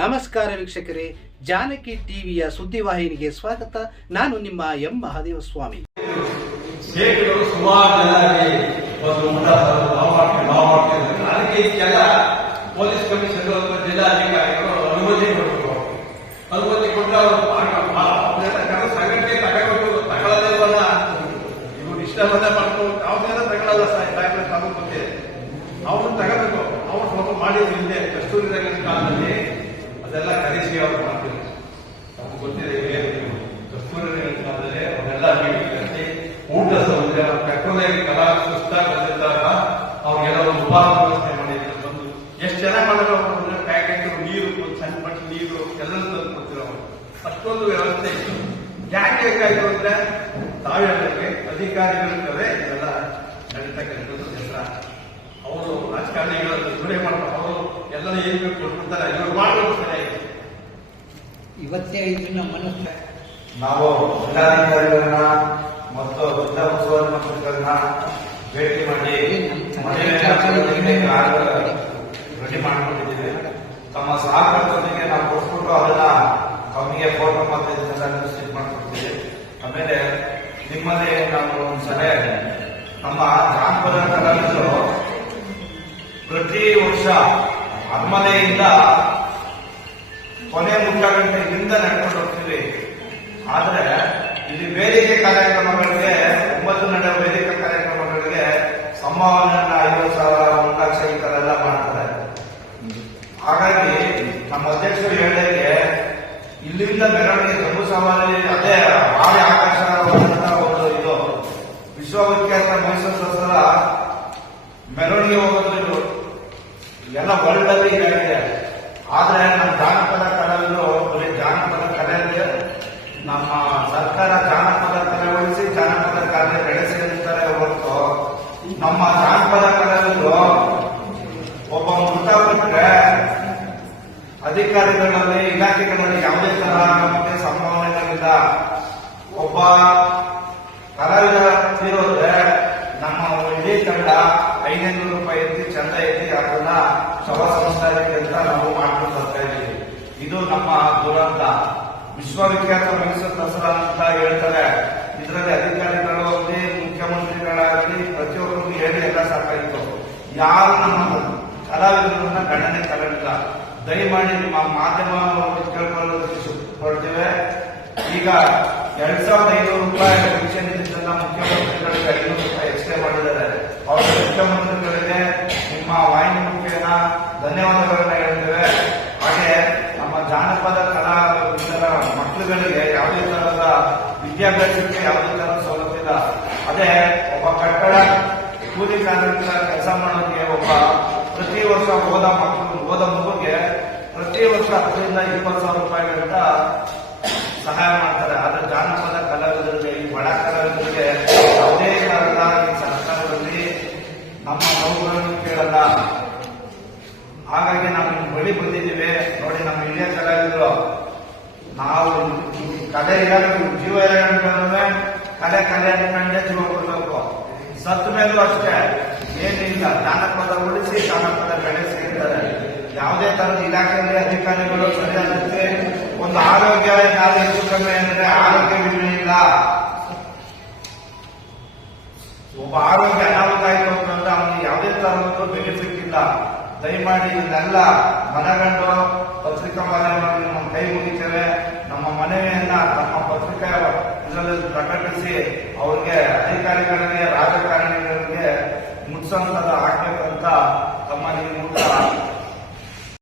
ನಮಸ್ಕಾರ ವೀಕ್ಷಕರೇ, ಜಾನಕಿ ಟಿವಿಯ ಸುದ್ದಿವಾಹಿನಿಗೆ ಸ್ವಾಗತ. ನಾನು ನಿಮ್ಮ ಎಂ ಮಹಾದೇವ ಸ್ವಾಮಿ ಕಮಿಷನರ್ ಅನುಮತಿ ತಗೋಬೇಕು ಅವ್ರು ಸ್ವಲ್ಪ ಮಾಡಿದ್ರು ಹಿಂದೆ ಕಸ್ತೂರಿ ರಂಗನ ಕಾಲದಲ್ಲಿ. ಅದೆಲ್ಲ ಕರೆಸಿ ಅವ್ರು ಮಾಡ್ತಿದ್ರು ನಮ್ಗೆ ಗೊತ್ತಿದೆ ಕಸ್ತೂರಿ ರಂಗನ ಕಾಲದಲ್ಲಿ ಅವನ್ನೆಲ್ಲ ಹೇಳಿ ಕರೆಸಿ ಊಟ ಸೌಲಭ್ಯ ಕರ್ಕೊಂಡೋಗಿ ಕಲಾ ಬಂದಿದ್ದಾಗ ಅವ್ರಿಗೆಲ್ಲ ಒಂದು ಉಪಹಾರ ವ್ಯವಸ್ಥೆ ಮಾಡಿದ್ರು. ಬಂದು ಎಷ್ಟು ಚೆನ್ನಾಗಿ ಮಾಡಿದ್ರು ಅವ್ರು ಪ್ಯಾಕೆಟ್, ನೀರು ಸಣ್ಣ ಪಟ್ಟ ನೀರು ಎಲ್ಲ ತಂದು ಕೊಡ್ತಿರೋ ಅವರು. ಅಷ್ಟೊಂದು ವ್ಯವಸ್ಥೆ ಇತ್ತು. ಯಾಕೆ ಬೇಕಾಯಿತು ಅಂದ್ರೆ ತಾವೇಳಕ್ಕೆ ಅಧಿಕಾರಿಗಳಿರ್ತವೆ ಇದೆಲ್ಲ ನಡೀತಕ್ಕಂಥದ್ದು ಎಲ್ಲ ಅವರು ರಾಜಕಾರಣಿಗಳನ್ನು ದೂರ ಮಾಡ್ತಾರೆ. ಅವರು ಎಲ್ಲ ಏನ್ ಬೇಕು ಕೊಟ್ಬಿಡ್ತಾರೆ. ಇವ್ರು ಮಾಡೋದು ಇವತ್ತೇ ಇದನ್ನ ಮನಸ್ಸು. ನಾವು ಜಿಲ್ಲಾಧಿಕಾರಿಗಳನ್ನ ಮತ್ತು ಜಿಲ್ಲಾ ಉಸ್ತುವಾರಿಗಳನ್ನ ಭೇಟಿ ಮಾಡಿ ರೆಡಿ ಮಾಡ್ಕೊಂಡಿದ್ದೀವಿ. ತಮ್ಮ ಸಹಕಾರದೊಂದಿಗೆ ನಾವು ಕೊಟ್ಬಿಟ್ಟು ಅದನ್ನ ತಮಗೆ ಫೋಟೋ ಮತ್ತೆ ರಿಸೀವ್ ಮಾಡ್ಕೊಡ್ತೀವಿ. ಆಮೇಲೆ ನಿಮ್ಮಲ್ಲಿ ನಾವು ಒಂದ್ಸಲ ನಮ್ಮ ಜಾನಪದ ಕಲಾವಿದರು ಪ್ರತಿ ವರ್ಷ ಅರಮನೆಯಿಂದ ಕೊನೆ ಮುಖ್ಯಗಂಟೆಯಿಂದ ನಡ್ಕೊಂಡು ಹೋಗ್ತೀವಿ. ಆದ್ರೆ ಇಲ್ಲಿ ವೇದಿಕೆ ಕಾರ್ಯಕ್ರಮಗಳಿಗೆ, ಒಂಬತ್ತು ನಡೆ ವೇದಿಕೆ ಕಾರ್ಯಕ್ರಮಗಳಿಗೆ ಸಂಭಾವನೆಯನ್ನ ಐವತ್ತು ಸಾವಿರ ಒಂದು ಲಕ್ಷ ಈ ತರ ಎಲ್ಲ ಮಾಡ್ತಾರೆ. ಹಾಗಾಗಿ ನಮ್ಮ ಅಧ್ಯಕ್ಷರು ಹೇಳಿದಕ್ಕೆ ಇಲ್ಲಿಂದ ಮೆರವಣಿಗೆ ಜಂಬು ಸಮಾಜದಲ್ಲಿ ಅದೇ ಆಯ ಆಕಾಶ ಒಂದು ಇದು. ವಿಶ್ವವಿಖ್ಯಾತ ಮೈಸೂರು ದಸರಾ ಮೆರವಣಿಗೆ ಹೋಗೋದು ಇದು ಎಲ್ಲ ವರ್ಲ್ಡ್ ಅಲ್ಲಿ ಇದಾಗಿದೆ. ಆದ್ರೆ ನಮ್ಮ ಜಾನಪದ ಕಲಾವಿದರು ಬರೀ ಜಾನಪದ ಕಲೆಯಲ್ಲಿ ನಮ್ಮ ಸರ್ಕಾರ ಜಾನಪದ ಉಳಿಸಿ ಜಾನಪದ ಕಾರ್ಯ ಬೆಳೆಸಿ ಅಂತಾರೆ ಹೊರತು ನಮ್ಮ ಜಾನಪದ ಕಲೆಯಲ್ಲೂ ಒಬ್ಬ ಮೃತ ಅಧಿಕಾರಿಗಳಲ್ಲಿ, ಇಲಾಖೆಗಳಲ್ಲಿ ಯಾವುದೇ ತರಹ ನಮಗೆ ಸಂಭಾವನೆಗಳಿಲ್ಲ. ಒಬ್ಬ ಕಲಾವಿದ ತೀರೋದ್ರೆ ನಮ್ಮ ಇಡೀ ತಂಡ ಐನೂರು ರೂಪಾಯಿ ಎತ್ತಿ ಚಂದ ಎತ್ತಿ ಅದನ್ನ ಶವ ಸಂಸ್ಕಾರಕ್ಕೆ ಅಂತ ನಾವು ಮಾಡ್ಕೊಂಡು ಬರ್ತಾ ಇದ್ದೀವಿ ಇದು ನಮ್ಮ ದುರಂತ ವಿಶ್ವವಿಖ್ಯಾತ ಮೈಸೂರು ದಸರಾ ಅಂತ ಹೇಳ್ತಾರೆ. ಇದರಲ್ಲಿ ಅಧಿಕಾರಿಗಳು ಆಗಲಿ ಮುಖ್ಯಮಂತ್ರಿಗಳಾಗಲಿ, ಪ್ರತಿಯೊಬ್ಬರಿಗೂ ಹೇಳಿ ಎಲ್ಲ ಸಾಕಾಯಿತು. ಯಾರು ನಮ್ಮ ಕಲಾವಿದರನ್ನ ಗಣನೆ ತಗೊಂಡಿಲ್ಲ. ದಯಮಾಡಿ ನಿಮ್ಮ ಮಾಧ್ಯಮ ಕೇಳ್ಕೊಳ್ಳೋದಕ್ಕೆ ಈಗ ಎರಡ್ ಸಾವಿರದ ಐನೂರು ರೂಪಾಯಿ ಭಿಕ್ಷೆ ನಿಧಿಯಿಂದ ಮುಖ್ಯಮಂತ್ರಿಗಳಿಗೆ ಐನೂರು ರೂಪಾಯಿ ಎಕ್ಸ್ಟ್ರಾ ಮಾಡಿದ್ದಾರೆ ಅವರ ಮುಖ್ಯಮಂತ್ರಿಗಳಿಗೆ ನಿಮ್ಮ ವಾಹಿನಿ ಮುಖೇನ ಧನ್ಯವಾದಗಳನ್ನ ಹೇಳ್ತೇವೆ ಹಾಗೆ ನಮ್ಮ ಜಾನಪದ ಕಲಾ ಇದರ ಮಕ್ಕಳುಗಳಿಗೆ ಯಾವುದೇ ತರಹದ ವಿದ್ಯಾಭ್ಯಾಸಕ್ಕೆ ಯಾವುದೇ ತರಹದ ಸೌಲಭ್ಯ ಇಲ್ಲ. ಅದೇ ಒಬ್ಬ ಕಟ್ಟಡ, ಕೂಲಿ ಕಾರ್ಮಿಕರ ಕೆಲಸ ಮಾಡೋದಕ್ಕೆ ಒಬ್ಬ ಪ್ರತಿ ವರ್ಷ ಓದ ಮಕ್ಕಳು ಓದ ಮಗುಗೆ ಪ್ರತಿ ವರ್ಷ ಹತ್ತರಿಂದ ಇಪ್ಪತ್ತು ಸಾವಿರ ರೂಪಾಯಿಗಳಿಂದ ಸಹಾಯ ಮಾಡ್ತಾರೆ. ಆದ್ರೆ ಜಾನಪದ ಕಲಾವಿದರಿಗೆ, ಈ ಬಡ ಕಲಾವಿದರಿಗೆ ಯಾವುದೇ ಕಾರಣ ಈ ಸರ್ಕಾರದಲ್ಲಿ ನಮ್ಮ ನೋವುಗಳನ್ನು ಕೇಳಲ್ಲ. ಹಾಗಾಗಿ ನಾವು ಬಳಿ ಬಂದಿದ್ದೀವಿ. ನೋಡಿ ನಮ್ಮ ಹಿರಿಯ ಕಲಾವಿದರು ನಾವು ಕಲೆ ಇರೋದು ಜೀವ ಇರೋದಂತಂದ್ರೆ ಕಲೆ ಕಲೆ ಅನ್ಕೊಂಡೇ ಜೀವ ಕೊಡ್ಬೇಕು. ಸತ್ತ ಮೇಲೂ ಅಷ್ಟೇ, ಏನಿಲ್ಲ. ಜಾನಪದ ಉಳಿಸಿ, ಜಾನಪದ ಬೆಳೆಸಿ ಇದ್ದಾರೆ ಯಾವುದೇ ತರದ ಇಲಾಖೆಯಲ್ಲಿ ಅಧಿಕಾರಿಗಳು ಸರಿಯಾಗುತ್ತೆ ಒಂದು ಆರೋಗ್ಯ ಹೆಚ್ಚು ಕಮ್ಮಿ ಅಂದ್ರೆ ಆರೋಗ್ಯ ವಿಮೆ ಇಲ್ಲ. ಒಬ್ಬ ಆರೋಗ್ಯ ಅನಾಹುತ ಆಯ್ತು ಅಂತಂದ್ರೆ ಅವನಿಗೆ ಯಾವುದೇ ತರಹದ ಬೆನಿಫಿಟ್ ಇಲ್ಲ. ದಯಮಾಡಿ ಇದನ್ನೆಲ್ಲ ಮನಗಂಡು ಪತ್ರಿಕಾ ಮಾಧ್ಯಮಗಳನ್ನು ನಮ್ಮ ಕೈ ಮುಗಿತೇವೆ. ನಮ್ಮ ಮನವಿಯನ್ನ ನಮ್ಮ ಪತ್ರಿಕಾ ಇದರಲ್ಲಿ ಪ್ರಕಟಿಸಿ ಅವ್ರಿಗೆ ಅಧಿಕಾರಿಗಳಿಗೆ, ರಾಜಕಾರಣಿಗಳಿಗೆ ಮುಚ್ಚಂತದ ಹಾಕಬೇಕಂತ ತಮ್ಮಲ್ಲಿ ಮೂಲಕ